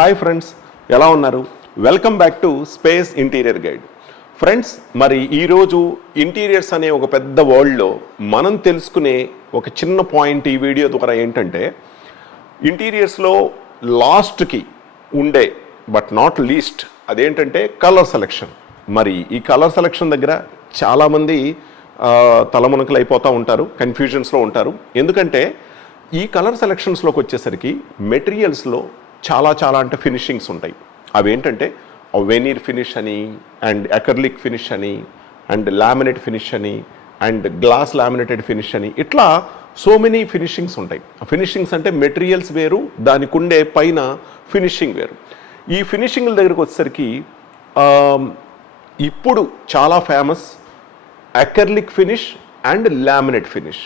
Hi friends, ఎలా ఉన్నారు? Welcome back to space interior guide. Friends, మరి ఈరోజు ఇంటీరియర్స్ అనే ఒక పెద్ద వరల్డ్లో మనం తెలుసుకునే ఒక చిన్న పాయింట్ ఈ వీడియో ద్వారా ఏంటంటే, ఇంటీరియర్స్లో లాస్ట్కి ఉండే బట్ నాట్ లీస్ట్ అదేంటంటే కలర్ సెలెక్షన్. మరి ఈ కలర్ సెలెక్షన్ దగ్గర చాలామంది తలమునకలు అయిపోతూ ఉంటారు, కన్ఫ్యూజన్స్లో ఉంటారు. ఎందుకంటే ఈ కలర్ సెలెక్షన్స్లోకి వచ్చేసరికి మెటీరియల్స్లో చాలా అంటే ఫినిషింగ్స్ ఉంటాయి. అవేంటంటే వెనీర్ ఫినిష్ అని, అండ్ అక్రిలిక్ ఫినిష్ అని, అండ్ లామినేట్ ఫినిష్ అని, అండ్ గ్లాస్ లామినేటెడ్ ఫినిష్ అని, ఇట్లా సో మెనీ ఫినిషింగ్స్ ఉంటాయి. ఫినిషింగ్స్ అంటే మెటీరియల్స్ వేరు, దానికి ఉండే పైన ఫినిషింగ్ వేరు. ఈ ఫినిషింగ్ల దగ్గరకు వచ్చేసరికి ఇప్పుడు చాలా famous acrylic finish and laminate finish.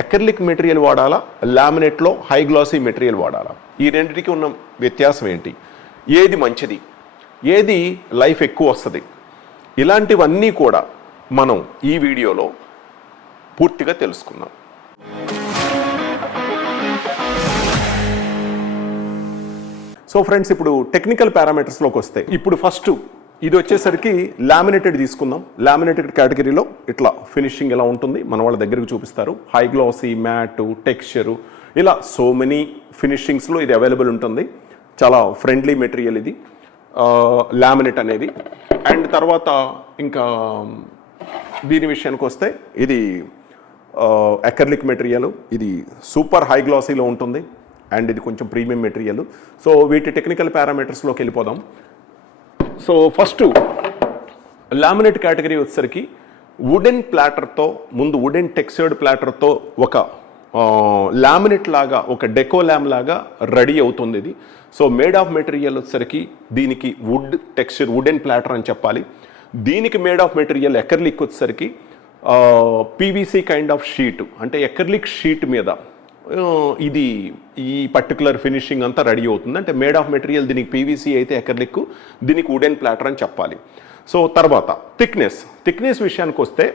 Acrylic material వాడాలా, లామినేట్లో హై గ్లాసీ మెటీరియల్ వాడాలా? ఈ రెండింటికి ఉన్న వ్యత్యాసం ఏంటి? ఏది మంచిది, ఏది లైఫ్ ఎక్కువ వస్తుంది? ఇలాంటివన్నీ కూడా మనం ఈ వీడియోలో పూర్తిగా తెలుసుకుందాం. సో ఫ్రెండ్స్, ఇప్పుడు టెక్నికల్ పారామీటర్స్లోకి వస్తే, ఇప్పుడు ఫస్ట్ ఇది వచ్చేసరికి లామినేటెడ్ తీసుకుందాం. లామినేటెడ్ కేటగిరీలో ఇట్లా ఫినిషింగ్ ఎలా ఉంటుంది మన వాళ్ళ దగ్గరకు చూపిస్తారు. హై గ్లాసీ, మ్యాటు, టెక్స్చరు, ఇలా సో మెనీ ఫినిషింగ్స్లో ఇది అవైలబుల్ ఉంటుంది. చాలా ఫ్రెండ్లీ మెటీరియల్ ఇది లామినేట్ అనేది. అండ్ తర్వాత ఇంకా దీని విషయానికి వస్తే, ఇది అక్రిలిక్ మెటీరియల్, ఇది సూపర్ హై గ్లాసీలో ఉంటుంది అండ్ ఇది కొంచెం ప్రీమియం మెటీరియల్. సో వీటి టెక్నికల్ పారామీటర్స్లోకి వెళ్ళిపోదాం. సో ఫస్ట్ లామినేట్ కేటగిరీ వచ్చేసరికి వుడెన్ ప్లాటర్తో, ముందు వుడెన్ టెక్స్చర్డ్ ప్లాటర్తో ఒక లామినేట్ లాగా, ఒక డెకో ల్యామ్ లాగా రెడీ అవుతుంది ఇది. సో మేడ్ ఆఫ్ మెటీరియల్ వచ్చేసరికి దీనికి వుడ్ టెక్స్చర్, వుడెన్ ప్లాటర్ అని చెప్పాలి. దీనికి మేడ్ ఆఫ్ మెటీరియల్ అక్రిలిక్ వచ్చేసరికి పీవీసీ కైండ్ ఆఫ్ షీట్, అంటే అక్రిలిక్ షీట్ మీద ఇది ఈ పర్టికులర్ ఫినిషింగ్ అంతా రెడీ అవుతుంది. అంటే మేడ్ ఆఫ్ మెటీరియల్ దీనికి పీవీసీ అయితే అక్రిలిక్, దీనికి వుడెన్ ప్లాటర్ అని చెప్పాలి. సో తర్వాత థిక్నెస్ విషయానికి వస్తే,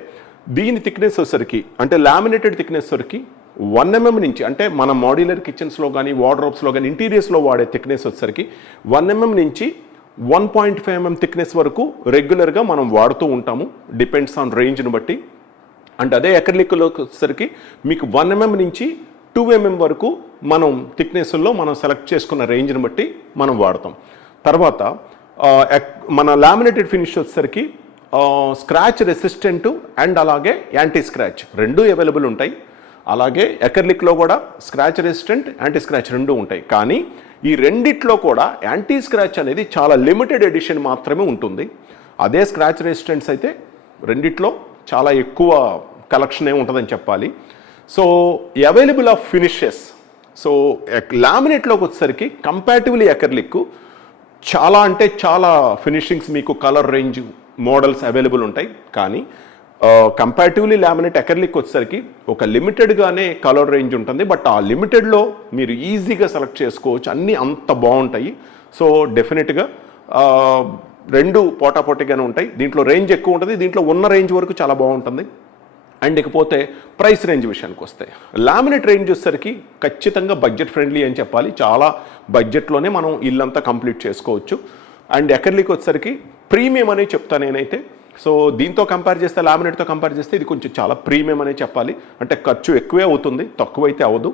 దీని థిక్నెస్ వచ్చేసరికి, అంటే లామినేటెడ్ థిక్నెస్ వచ్చేసరికి 1 mm నుంచి, అంటే మన మాడ్యులర్ కిచెన్స్లో కానీ వార్డ్రోబ్స్లో కానీ ఇంటీరియర్స్లో వాడే థిక్నెస్ వచ్చేసరికి 1 mm నుంచి 1.5 mm థిక్నెస్ వరకు రెగ్యులర్గా మనం వాడుతూ ఉంటాము, డిపెండ్స్ ఆన్ రేంజ్ని బట్టి. అండ్ అదే అక్రిలిక్లోకి వచ్చేసరికి మీకు 1 mm నుంచి 2 mm వరకు మనం థిక్నెస్లో మనం సెలెక్ట్ చేసుకున్న రేంజ్ని బట్టి మనం వాడతాం. తర్వాత మన లామినేటెడ్ ఫినిష్ వచ్చేసరికి స్క్రాచ్ రెసిస్టెంట్ అండ్ అలాగే యాంటీ స్క్రాచ్ రెండు అవైలబుల్ ఉంటాయి. అలాగే అక్రిలిక్లో కూడా స్క్రాచ్ రెసిస్టెంట్, యాంటీ స్క్రాచ్ రెండు ఉంటాయి. కానీ ఈ రెండిట్లో కూడా యాంటీ స్క్రాచ్ అనేది చాలా లిమిటెడ్ ఎడిషన్ మాత్రమే ఉంటుంది. అదే స్క్రాచ్ రెసిస్టెంట్స్ అయితే రెండిట్లో చాలా ఎక్కువ కలెక్షన్ ఉంటుందని చెప్పాలి. So available of finishes, so లామినేట్లోకి వచ్చేసరికి కంపారిటివ్లీ అక్రిలిక్ చాలా అంటే చాలా ఫినిషింగ్స్, మీకు కలర్ రేంజ్, మోడల్స్ అవైలబుల్ ఉంటాయి. కానీ కంపారిటివ్లీ లామినేట్ అక్రిలిక్ వచ్చేసరికి ఒక లిమిటెడ్గానే కలర్ రేంజ్ ఉంటుంది. బట్ ఆ లిమిటెడ్లో మీరు ఈజీగా సెలెక్ట్ చేసుకోవచ్చు, అన్నీ అంత బాగుంటాయి. సో డెఫినెట్గా రెండు పోటాపోటీగానే ఉంటాయి. దీంట్లో రేంజ్ ఎక్కువ ఉంటుంది, దీంట్లో ఉన్న రేంజ్ వరకు చాలా బాగుంటుంది. అండ్ ఇకపోతే ప్రైస్ రేంజ్ విషయానికి వస్తే, లామినేట్ రేంజ్ వచ్చేసరికి ఖచ్చితంగా బడ్జెట్ ఫ్రెండ్లీ అని చెప్పాలి. చాలా బడ్జెట్లోనే మనం ఇల్లంతా కంప్లీట్ చేసుకోవచ్చు. అండ్ అక్రిలిక్ వచ్చేసరికి ప్రీమియం అనే చెప్తాను నేనైతే. సో దీంతో కంపేర్ చేస్తే, లామినేట్తో కంపేర్ చేస్తే ఇది కొంచెం చాలా ప్రీమియం అనే చెప్పాలి. అంటే ఖర్చు ఎక్కువే అవుతుంది, తక్కువైతే అవ్వదు.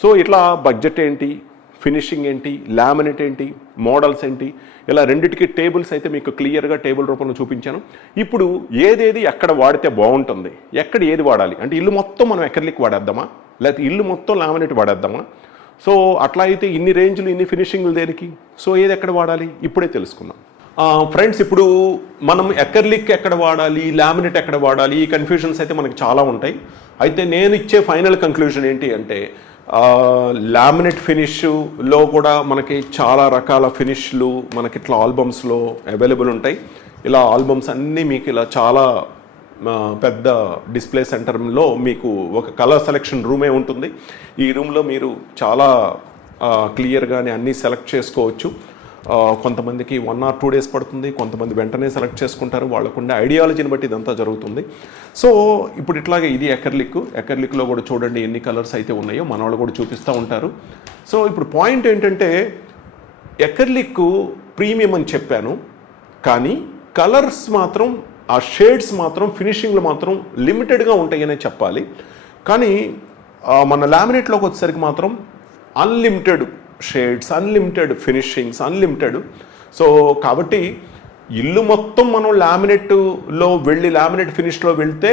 సో ఇట్లా బడ్జెట్ ఏంటి, ఫినిషింగ్ ఏంటి, లామినేట్ ఏంటి, మోడల్స్ ఏంటి, ఇలా రెండిటికి టేబుల్స్ అయితే మీకు క్లియర్గా టేబుల్ రూపంలో చూపించాను. ఇప్పుడు ఏదేది ఎక్కడ వాడితే బాగుంటుంది, ఎక్కడ ఏది వాడాలి, అంటే ఇల్లు మొత్తం మనం అక్రిలిక్ వాడేద్దామా, లేకపోతే ఇల్లు మొత్తం లామినేట్ వాడేద్దామా? సో అట్లా అయితే ఇన్ని రేంజ్లు, ఇన్ని ఫినిషింగ్లు దేనికి? సో ఏది ఎక్కడ వాడాలి ఇప్పుడే తెలుసుకుందాం. ఫ్రెండ్స్, ఇప్పుడు మనం అక్రిలిక్ ఎక్కడ వాడాలి, లామినేట్ ఎక్కడ వాడాలి, ఈ కన్ఫ్యూజన్స్ అయితే మనకి చాలా ఉంటాయి. అయితే నేను ఇచ్చే ఫైనల్ కంక్లూజన్ ఏంటి అంటే, లామినేట్ ఫినిష్లో కూడా మనకి చాలా రకాల ఫినిష్లు మనకి ఇట్లా ఆల్బమ్స్లో అవైలబుల్ ఉంటాయి. ఇలా ఆల్బమ్స్ అన్నీ మీకు ఇలా చాలా పెద్ద డిస్ప్లే సెంటర్లో మీకు ఒక కలర్ సెలెక్షన్ రూమే ఉంటుంది. ఈ రూమ్లో మీరు చాలా క్లియర్గానే అన్నీ సెలెక్ట్ చేసుకోవచ్చు. కొంతమందికి 1 or 2 days పడుతుంది, కొంతమంది వెంటనే సెలెక్ట్ చేసుకుంటారు, వాళ్ళకుండే ఐడియాలజీని బట్టి ఇదంతా జరుగుతుంది. సో ఇప్పుడు ఇట్లాగే ఇది అక్రిలిక్లో కూడా చూడండి ఎన్ని కలర్స్ అయితే ఉన్నాయో మన వాళ్ళు కూడా చూపిస్తూ ఉంటారు. సో ఇప్పుడు పాయింట్ ఏంటంటే, ఎకర్లిక్ ప్రీమియం అని చెప్పాను, కానీ కలర్స్ మాత్రం ఆ షేడ్స్ మాత్రం ఫినిషింగ్లు మాత్రం లిమిటెడ్గా ఉంటాయనే చెప్పాలి. కానీ మన లామినేట్లోకి వచ్చేసరికి మాత్రం unlimited shades, unlimited finishings, unlimited. So కాబట్టి ఇల్లు మొత్తం మనం లామినేట్లో వెళ్ళి లామినేట్ ఫినిష్లో వెళ్తే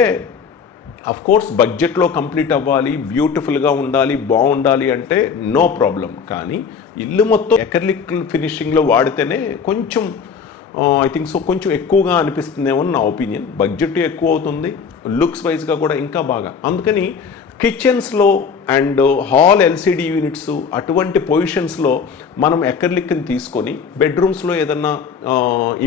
కోర్స్ బడ్జెట్లో కంప్లీట్ అవ్వాలి, బ్యూటిఫుల్గా ఉండాలి, బాగుండాలి అంటే నో ప్రాబ్లం. కానీ ఇల్లు మొత్తం ఎకర్లిక్ ఫినిషింగ్లో వాడితేనే కొంచెం ఐ థింక్ సో కొంచెం ఎక్కువగా అనిపిస్తుందేమో నా ఒపీనియన్. బడ్జెట్ ఎక్కువ అవుతుంది, లుక్స్ వైజ్గా కూడా ఇంకా బాగా. అందుకని కిచెన్స్లో అండ్ హాల్ ఎల్సిడి యూనిట్స్ అటువంటి పొజిషన్స్లో మనం ఎకర్లిక్ని తీసుకొని బెడ్రూమ్స్లో ఏదన్నా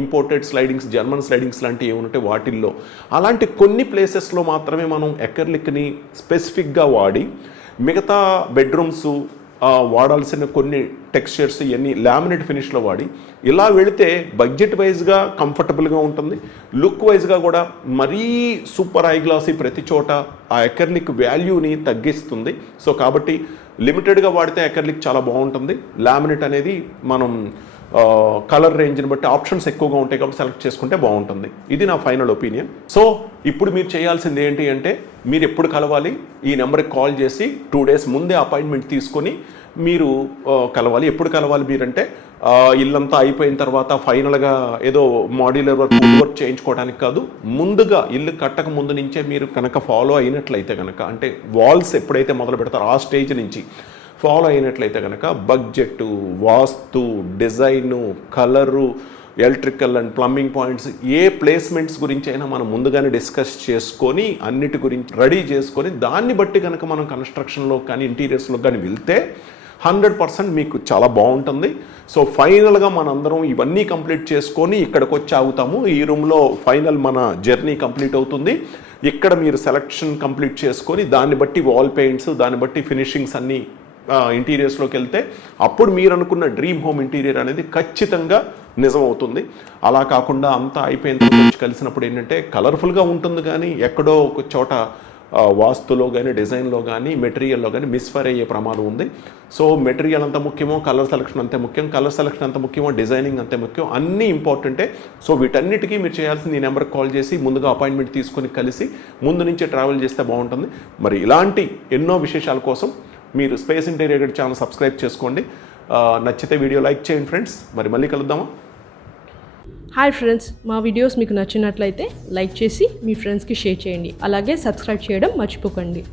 ఇంపోర్టెడ్ స్లైడింగ్స్, జర్మన్ స్లైడింగ్స్ లాంటివి ఏముంటే వాటిల్లో అలాంటి కొన్ని ప్లేసెస్లో మాత్రమే మనం ఎకర్లిక్ని స్పెసిఫిక్గా వాడి మిగతా బెడ్రూమ్స్ వాడాల్సిన కొన్ని టెక్స్చర్స్ ఇవన్నీ లామినేట్ ఫినిష్లో వాడి ఇలా వెళితే బడ్జెట్ వైజ్గా కంఫర్టబుల్గా ఉంటుంది, లుక్ వైజ్గా కూడా మరీ సూపర్ హై గ్లాసీ ప్రతి చోట ఆ ఎకర్లిక్ వాల్యూని తగ్గిస్తుంది. సో కాబట్టి లిమిటెడ్గా వాడితే ఎకర్లిక్ చాలా బాగుంటుంది. లామినేట్ అనేది మనం కలర్ రేంజ్ని బట్టి ఆప్షన్స్ ఎక్కువగా ఉంటాయి కాబట్టి సెలెక్ట్ చేసుకుంటే బాగుంటుంది. ఇది నా ఫైనల్ ఒపీనియన్. సో ఇప్పుడు మీరు చేయాల్సింది ఏంటి అంటే, మీరు ఎప్పుడు కలవాలి, ఈ నెంబర్కి కాల్ చేసి 2 days ముందే అపాయింట్మెంట్ తీసుకొని మీరు కలవాలి. ఎప్పుడు కలవాలి మీరంటే ఇల్లంతా అయిపోయిన తర్వాత ఫైనల్గా ఏదో మాడ్యులర్ వర్క్ చేయించుకోవడానికి కాదు, ముందుగా ఇల్లు కట్టక ముందు నుంచే మీరు కనుక ఫాలో అయినట్లయితే కనుక, అంటే వాల్స్ ఎప్పుడైతే మొదలు పెడతారో ఆ స్టేజ్ నుంచి ఫాలో అయినట్లయితే కనుక budget, vastu, design, colour, electrical and plumbing points, A placements గురించి అయినా మనం ముందుగానే డిస్కస్ చేసుకొని అన్నిటి గురించి రెడీ చేసుకొని దాన్ని బట్టి కనుక మనం కన్స్ట్రక్షన్లో కానీ ఇంటీరియర్స్లో కానీ వెళ్తే 100% మీకు చాలా బాగుంటుంది. సో ఫైనల్గా మనందరం ఇవన్నీ కంప్లీట్ చేసుకొని ఇక్కడికి వచ్చి ఆగుతాము. ఈ రూమ్లో ఫైనల్ మన జర్నీ కంప్లీట్ అవుతుంది. ఇక్కడ మీరు సెలక్షన్ కంప్లీట్ చేసుకొని దాన్ని బట్టి వాల్ పెయింట్స్, దాన్ని బట్టి ఫినిషింగ్స్ అన్నీ ఇంటీరియర్స్లోకి వెళ్తే అప్పుడు మీరు అనుకున్న డ్రీమ్ హోమ్ ఇంటీరియర్ అనేది ఖచ్చితంగా నిజమవుతుంది. అలా కాకుండా అంతా అయిపోయిన తర్వాత కలిసినప్పుడు ఏంటంటే కలర్ఫుల్గా ఉంటుంది, కానీ ఎక్కడో ఒక చోట వాస్తులో కానీ డిజైన్లో కానీ మెటీరియల్లో కానీ మిస్ఫైర్ అయ్యే ప్రమాదం ఉంది. సో మెటీరియల్ అంత ముఖ్యమో, కలర్ సెలక్షన్ అంతే ముఖ్యం, కలర్ సెలక్షన్ అంత ముఖ్యమో, డిజైనింగ్ అంతే ముఖ్యం, అన్నీ ఇంపార్టెంటే. సో వీటన్నిటికీ మీరు చేయాల్సింది ఈ నెంబర్కి కాల్ చేసి ముందుగా అపాయింట్మెంట్ తీసుకొని కలిసి ముందు నుంచే ట్రావెల్ చేస్తే బాగుంటుంది. మరి ఇలాంటి ఎన్నో విశేషాల కోసం మీరు స్పేస్ ఇంటీరియర్ ఛానల్ సబ్స్క్రైబ్ చేసుకోండి. నచ్చితే వీడియో లైక్ చేయండి ఫ్రెండ్స్. మరి మళ్ళీ కలుద్దామా? హాయ్ ఫ్రెండ్స్, మా వీడియోస్ మీకు నచ్చినట్లయితే లైక్ చేసి మీ ఫ్రెండ్స్కి షేర్ చేయండి. అలాగే సబ్స్క్రైబ్ చేయడం మర్చిపోకండి.